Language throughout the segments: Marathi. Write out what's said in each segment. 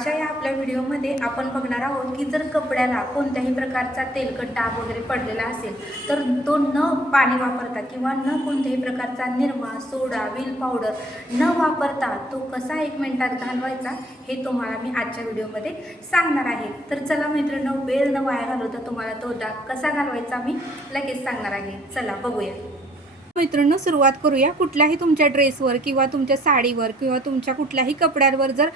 आजच्या या आपल्या व्हिडिओमध्ये आपण बघणार आहोत की जर कपड्याला कोणत्याही प्रकारचा तेलकट डाग वगैरे पडलेला असेल तर तो न पाणी वापरता किंवा न कोणत्याही प्रकारचा निरमा, सोडा, व्हील पावडर न वापरता तो कसा 1 मिनिटात घालवायचा हे तुम्हाला मी आजच्या व्हिडिओमध्ये सांगणार आहे। तर चला मैत्रिणींनो, वेळ न वाया घालवता तुम्हाला तो डाग कसा घालवायचा मी लगेच सांगणार आहे। चला बघूया मैत्रिणींनो, सुरुवात करूया। कुठल्याही तुमच्या ड्रेसवर किंवा तुमच्या साडीवर किंवा तुमच्या कुठल्याही कपड्यांवर जर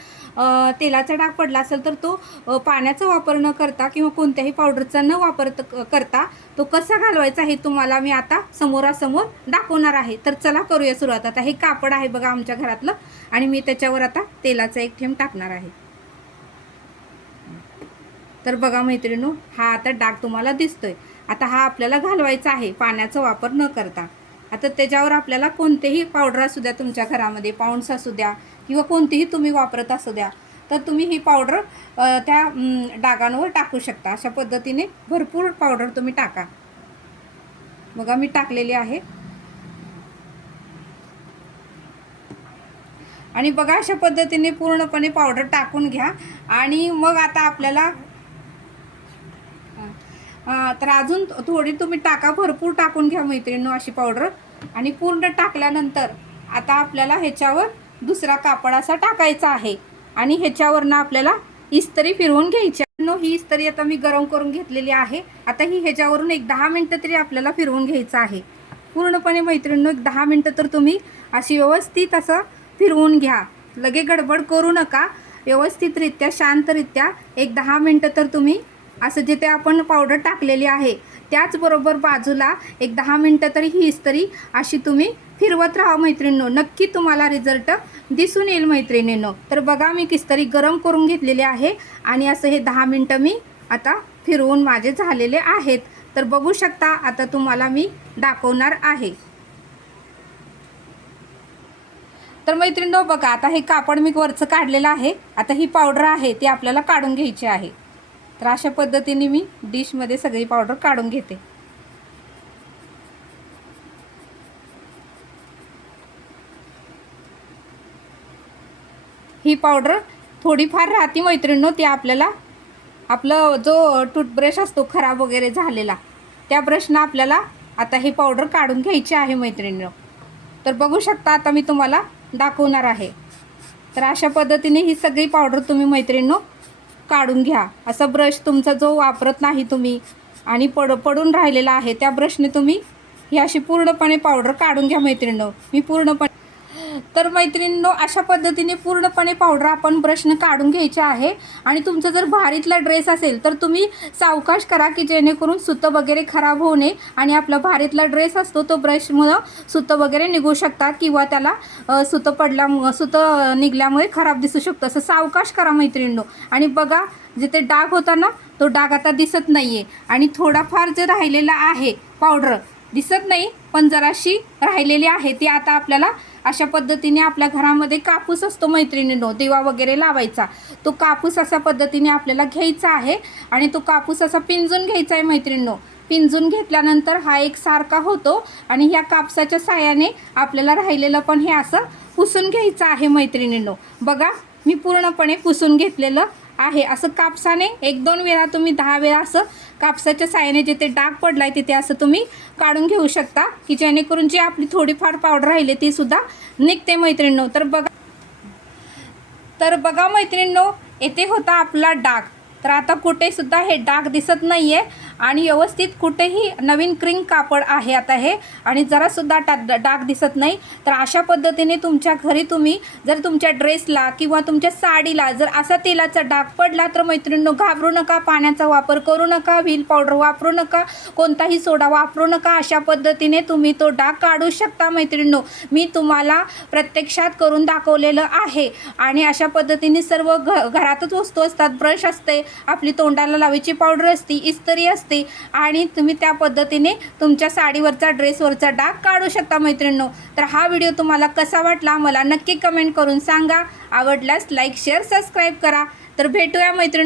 तेलाचा डाग पडला असेल तर तो पाण्याचा वापर न करता किंवा कोणत्याही पावडरचा न वापर करता तो कसा घालवायचा हे तुम्हाला मी आता समोरासमोर दाखवणार आहे। तर चला करूया सुरुवात। आता हे कापड आहे बघा आमच्या घरातलं आणि मी त्याच्यावर आता तेलाचा 1 थेंब टाकणार आहे। तर बघा मैत्रिणींनो, हा आता डाग तुम्हाला दिसतोय। आता हा आपल्याला घालवायचा आहे पाण्याचा वापर न करता। आता त्याच्यावर आपल्याला कोणतेही पावडर असू द्या, तुमच्या घरामध्ये पाऊंड्स असू द्या किंवा कोणतीही तुम्ही वापरत असू द्या, तर तुम्ही ही पावडर त्या डागांवर टाकू शकता। अशा पद्धतीने भरपूर पावडर तुम्ही टाका। बघा मी टाकलेली आहे आणि बघा अशा पद्धतीने पूर्णपणे पावडर टाकून घ्या। आणि मग आता आपल्याला तर अजून थोडी तुम्ही टाका, भरपूर टाकून घ्या मैत्रिणींनो अशी पावडर। आणि पूर्ण टाकल्यानंतर आता आपल्याला ह्याच्यावर दुसरा कापड असा टाकायचा आहे आणि ह्याच्यावरनं आपल्याला इस्त्री फिरवून घ्यायची। ही इस्त्री आता मी गरम करून घेतलेली आहे। आता ही ह्याच्यावरून 10 मिनिटं तरी आपल्याला फिरवून घ्यायचं आहे पूर्णपणे मैत्रिणींनो। 10 मिनिटं तर तुम्ही अशी व्यवस्थित असं फिरवून घ्या, लगे गडबड करू नका। व्यवस्थितरित्या शांतरित्या 10 मिनिटं तर तुम्ही असं जिथे आपण पावडर टाकलेली आहे त्याचबरोबर बाजूला 10 मिनिटं तरी ही इस्त्री अशी तुम्ही फिरवत राहा मैत्रिणींनो। नक्की तुम्हाला रिझल्ट दिसून येईल मैत्रिणींनो। तर बघा मी इस्त्री गरम करून घेतलेली आहे आणि असं हे 10 मिनिटं मी आता फिरवून माझे झालेले आहेत। तर बघू शकता आता तुम्हाला मी दाखवणार आहे। तर मैत्रिणींनो बघा, आता हे कापड मी वरचं काढलेलं आहे। आता ही पावडर आहे ती आपल्याला काढून घ्यायची आहे। तर अशा पद्धतीने मी डिशमध्ये सगळी पावडर काढून घेते। ही पावडर थोडीफार राहती मैत्रिणींनो, ती आपल्याला आपलं जो टूथब्रश असतो खराब वगैरे झालेला त्या ब्रशनं आपल्याला आता ही पावडर काढून घ्यायची आहे मैत्रिणींनो। तर बघू शकता आता मी तुम्हाला दाखवणार आहे। तर अशा पद्धतीने ही सगळी पावडर तुम्ही मैत्रिणींनो काढून घ्या। असा ब्रश तुमचा जो वापरत नाही तुम्ही आणि पडून राहिलेला आहे त्या ब्रशने तुम्ही ही अशी पूर्णपणे पावडर काढून घ्या मैत्रिणींनो। मी पूर्णपणे तर मैत्रिणींनो अशा पद्धतीने पूर्णपणे पावडर आपण ब्रशने काढून घ्यायची आहे। आणि तुमचा जर भारीतला ड्रेस असेल तर तुम्ही सावकाश करा की जेणेकरून सुतं वगैरे खराब होऊ नये। आणि आपला भारीतला ड्रेस असतो तो ब्रशमुळं सुतं वगैरे निघू शकतात किंवा त्याला सुतं निघल्यामुळे खराब दिसू शकतं। असं सावकाश करा मैत्रिणींनो। आणि बघा जिथे डाग होता ना तो डाग आता दिसत नाही आहे आणि थोडाफार जे राहिलेला आहे पावडर दिसत नाही पण जराशी राहिलेली आहे ती आता आपल्याला अशा पद्धतीने आपल्या घरामध्ये कापूस असतो मैत्रिणींनो, दिवा वगैरे लावायचा, तो कापूस अशा पद्धतीने आपल्याला घ्यायचा आहे आणि तो कापूस असा पिंजून घ्यायचा आहे मैत्रिणींनो। पिंजून घेतल्यानंतर हा एक सारखा होतो आणि ह्या कापसाच्या साहाय्याने आपल्याला राहिलेलं पण हे असं पुसून घ्यायचं आहे मैत्रिणींनो। बघा मी पूर्णपणे पुसून घेतलेलं आहे। असं कापसाने 1-2 वेळा तुम्ही 10 वेळा असं कापसाच्या साहाय्याने जिथे डाग पडलाय तिथे असं तुम्ही काढून घेऊ शकता की जेणेकरून जी आपली थोडीफार पावडर राहिली ती सुद्धा निघते मैत्रिणींनो। तर बघा मैत्रिणींनो, येथे होता आपला डाग। तर आता कुठे सुद्धा हे डाग दिसत नाहीये आणि व्यवस्थित कुठेही नवीन क्रीम कापड आहे आता हे आणि जरासुद्धा डाग दिसत नाही। तर अशा पद्धतीने तुमच्या घरी तुम्ही जर तुमच्या ड्रेसला किंवा तुमच्या साडीला जर असा तेलाचा डाग पडला तर मैत्रिणींनो घाबरू नका, पाण्याचा वापर करू नका, व्हील पावडर वापरू नका, कोणताही सोडा वापरू नका। अशा पद्धतीने तुम्ही तो डाग काढू शकता मैत्रिणींनो। मी तुम्हाला प्रत्यक्षात करून दाखवलेलं आहे आणि अशा पद्धतीने सर्व घरातच वस्तू असतात, ब्रश असते, आपली तोंडाला लावायची पावडर असते, इस्त्री असते आणि तुम्ही त्या पद्धतीने तुमच्या साडीवरचा ड्रेसवरचा डाग काढू शकता मैत्रिणींनो। तर हा व्हिडिओ तुम्हाला कसा वाटला मला नक्की कमेंट करून सांगा। आवडल्यास लाईक, शेअर, सबस्क्राईब करा। तर भेटूया मैत्रिणी